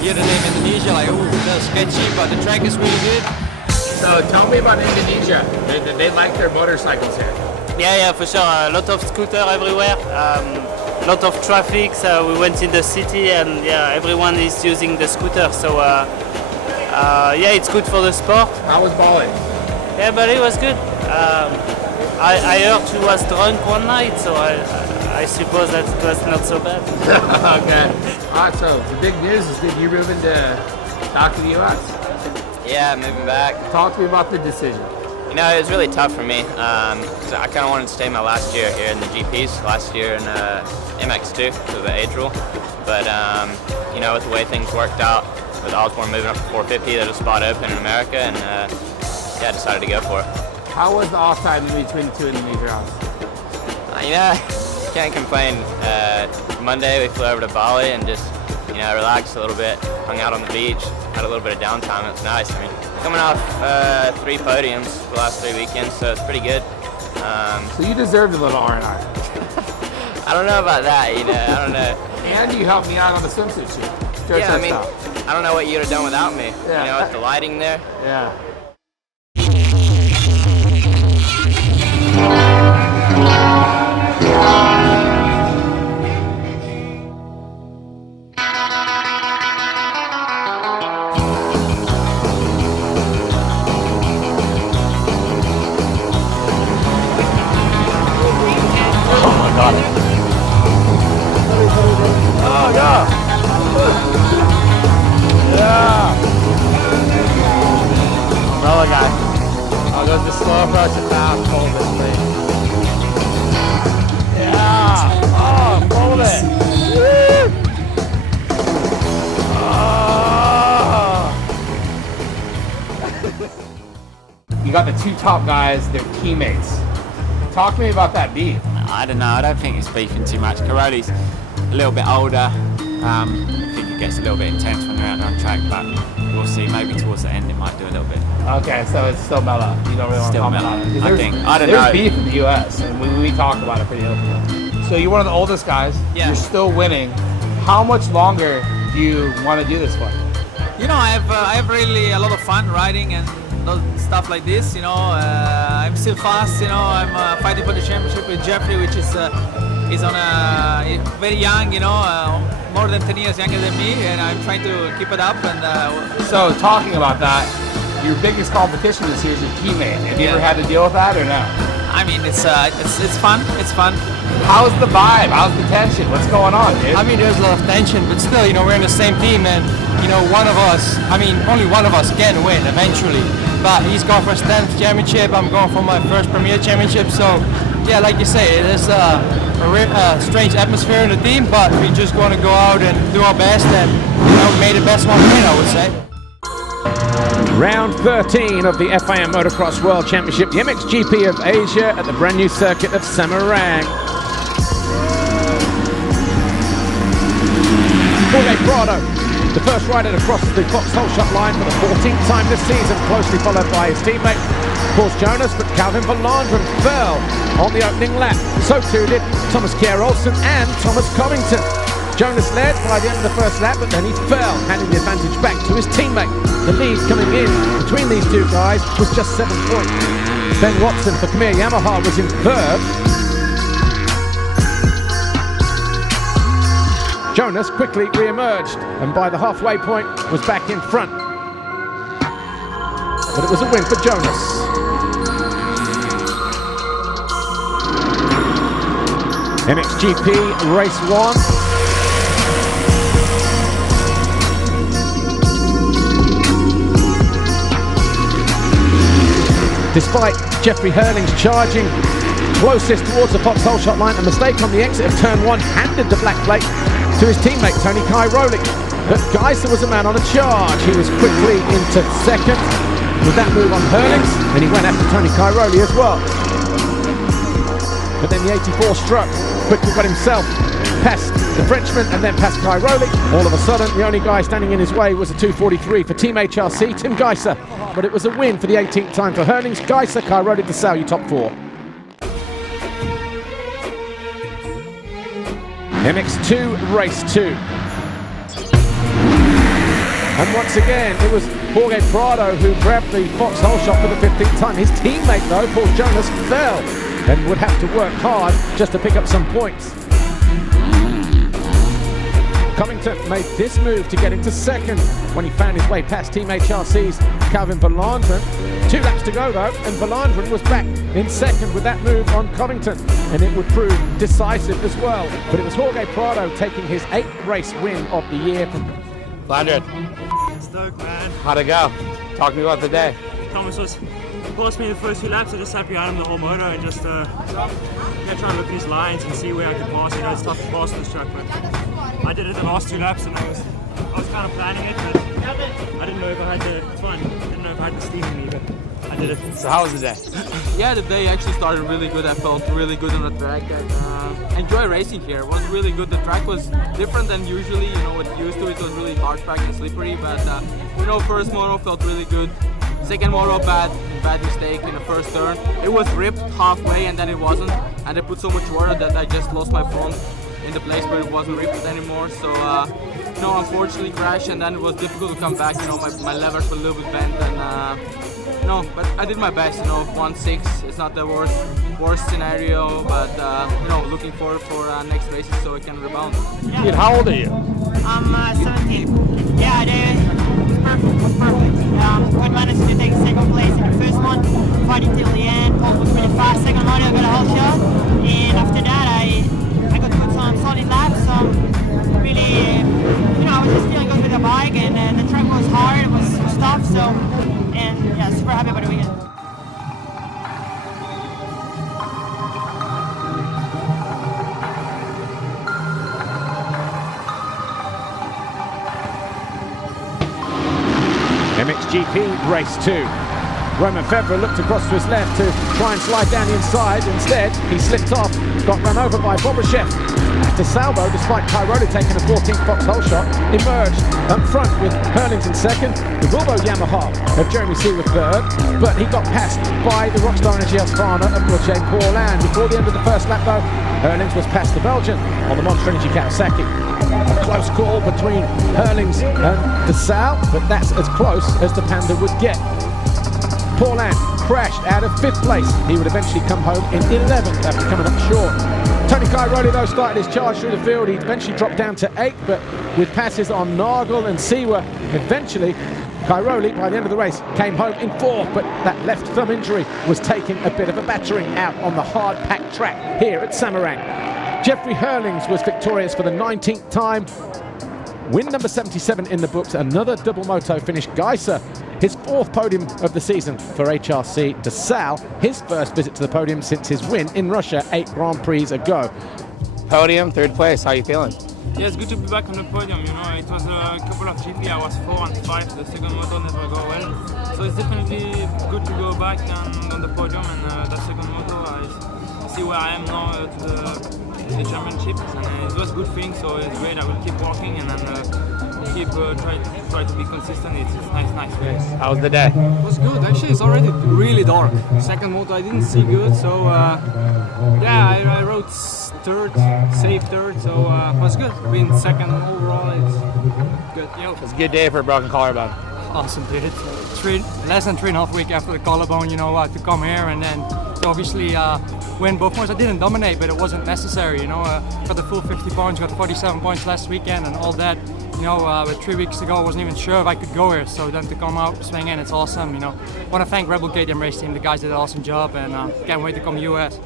Hear the name Indonesia, like, oh, that's sketchy, but the track is really good. So tell me about Indonesia. They like their motorcycles here. Yeah, for sure. A lot of scooter everywhere. A lot of traffic. So we went in the city, and yeah, everyone is using the scooter. So yeah, it's good for the sport. How was Bali? Yeah, but it was good. I heard he was drunk one night, so I suppose that it was not so bad. Okay. Alright, so the big news is that you're moving back to the US. Yeah, moving back. Talk to me about the decision. You know, it was really tough for me. So I kind of wanted to stay my last year here in the GPs, last year in MX2, so the age rule. But, you know, with the way things worked out, with Osborne moving up to 450, there was a spot open in America, and yeah, I decided to go for it. How was the off time in between the two Indonesia rounds? You know, can't complain. Monday we flew over to Bali and just, you know, relaxed a little bit, hung out on the beach, had a little bit of downtime. It was nice. I mean, coming off 3 podiums the last 3 weekends, so it's pretty good. So you deserved a little R&R. I don't know about that, you know, I don't know. And you helped me out on the swimsuit shoot. Yeah, I mean, I don't know what you would have done without me. Yeah. You know, with the lighting there. Yeah. Oh, yeah. Yeah. Another guy. I'll go to slow approach and fast hold this thing. Yeah. Oh, hold it. Oh. You got the 2 top guys, they're teammates. Talk to me about that beef. I don't know, I don't think it's beefing too much. Caroli's a little bit older. I think it gets a little bit intense when they're out there on track, but we'll see. Maybe towards the end it might do a little bit. Okay, so it's still mellow. You don't really want to comment on it. I think. I don't know. There's beef in the US, and we talk about it pretty openly. So you're one of the oldest guys. Yeah. You're still winning. How much longer do you want to do this for? You know, I have really a lot of fun riding and stuff like this. You know, I'm still fast. You know, I'm fighting for the championship with Jeffrey, which is on a very young. You know, more than 10 years younger than me, and I'm trying to keep it up. And so talking about that, your biggest competition this year is your teammate. Have you ever had to deal with that or no? I mean, it's fun. It's fun. How's the vibe? How's the tension? What's going on, dude? I mean, there's a lot of tension, but still, you know, we're in the same team, and you know, only one of us can win eventually. But he's going for his 10th championship. I'm going for my first Premier Championship. So, yeah, like you say, it is a strange atmosphere in the team, but we're just going to go out and do our best, and you know, make the best one win, I would say. Round 13 of the FIM Motocross World Championship, the MXGP of Asia at the brand new circuit of Semarang. Jorge Prado, the first rider to cross the Foxhole shot line for the 14th time this season, closely followed by his teammate Paul Jonas, but Calvin Verlandren fell on the opening lap. So too did Thomas Kjær-Olsen and Thomas Covington. Jonas led by the end of the first lap, but then he fell, handing the advantage back to his teammate. The lead coming in between these two guys was just 7 points. Ben Watson for Khmer Yamaha was in third. Jonas quickly re-emerged, and by the halfway point was back in front. But it was a win for Jonas. MXGP Race 1. Despite Jeffrey Hurlings charging closest towards the Fox hole shot line, a mistake on the exit of turn 1 handed the black plate to his teammate Tony Cairoli. But Geiser was a man on a charge. He was quickly into second with that move on Hurlings, and he went after Tony Cairoli as well. But then the 84 struck, quickly got himself past the Frenchman and then past Cairoli. All of a sudden, the only guy standing in his way was a 2:43 for Team HRC, Tim Geiser. But it was a win for the 18th time for Hurlings, Geiser, Cairoli, DeSalle, you top 4. MX2 Race 2. And once again, it was Jorge Prado who grabbed the Fox hole shot for the 15th time. His teammate, though, Paul Jonas, fell and would have to work hard just to pick up some points. Covington made this move to get into second when he found his way past Team HRC's Calvin Verlandren. 2 laps to go, though, and Verlandren was back in second with that move on Covington, and it would prove decisive as well. But it was Jorge Prado taking his 8th race win of the year from Landred, Stoked, man. how'd it go? Talk to me about the day. Thomas was past me in the first 2 laps. I just sat behind him the whole moto and just try and look at his lines and see where I could pass. You know, it's tough to pass this track, but I did it the last 2 laps, and I was kind of planning it, but I didn't know if I had the fun. Didn't know if I had the steam in me, but I did it. So how was the day? Yeah, the day actually started really good. I felt really good on the track. I enjoy racing here. It was really good. The track was different than usually, you know, what used to. It was really hard track and slippery, but you know, first moto felt really good. Second moto, bad mistake in the first turn. It was ripped halfway and then it wasn't, and they put so much water that I just lost my front in the place where it wasn't ripped anymore. So you know, unfortunately crashed, and then it was difficult to come back. You know, my levers were a little bit bent, and you know, but I did my best. You know, 1-6. It's not the worst scenario, but you know, looking forward for next races so I can rebound. Kid, how old are you? I'm 17. Yeah, it was perfect. We managed to take second place in the first one, fighting till the end. Paul was really fast. Second moto, I got a whole shot, and after that I got to put some solid laps. Really, you know, I was just feeling good with the bike, and the track was hard. It was tough. So, and yeah, super happy about the weekend. MXGP Race 2. Roman Febvre looked across to his left to try and slide down the inside. Instead, he slipped off, got run over by Bobryshev. DeSalvo, despite Cairoli taking a 14th Fox hole shot, emerged up front with Hurlings in second, the Volvo Yamaha of Jeremy Seaworth third, but he got passed by the Rockstar Energy Husqvarna of Roger Paulin. Before the end of the first lap, though, Hurlings was past the Belgian on the Monster Energy Kawasaki. A close call between Hurlings and DeSalle, but that's as close as the Panda would get. Paulin crashed out of 5th place. He would eventually come home in 11th after coming up short. Tony Cairoli, though, started his charge through the field. He eventually dropped down to 8th, but with passes on Nagel and Siwa, eventually Cairoli, by the end of the race, came home in 4th, but that left thumb injury was taking a bit of a battering out on the hard-packed track here at Semarang. Jeffrey Hurlings was victorious for the 19th time. Win number 77 in the books, another double moto finish. Geiser, his 4th podium of the season for HRC. DeSalle, his first visit to the podium since his win in Russia 8 Grand Prix ago. Podium, 3rd place. How you feeling? Yeah, it's good to be back on the podium. You know, it was a couple of GP. I was 4 and 5. The second moto never go well, so it's definitely good to go back on the podium. And that second moto, I see where I am now to the championships, and it was a good thing. So it's great. I will keep working and keep try to be consistent. It's nice. Yes. How was the day? It was good. Actually, it's already really dark. Second moto I didn't see good, so yeah, I rode 3rd, safe 3rd, so it was good. Being second overall, it's good. Yeah, It's a good day for a broken collarbone. Awesome, dude. Less than 3.5 weeks after the collarbone, you know, to come here and then to obviously win both points. I didn't dominate, but it wasn't necessary, you know. Got the full 50 points, got 47 points last weekend and all that. You know, with 3 weeks to go, I wasn't even sure if I could go here. So then to come out, swing in, it's awesome, you know. I want to thank Rebel KTM race team. The guys did an awesome job, and can't wait to come to US.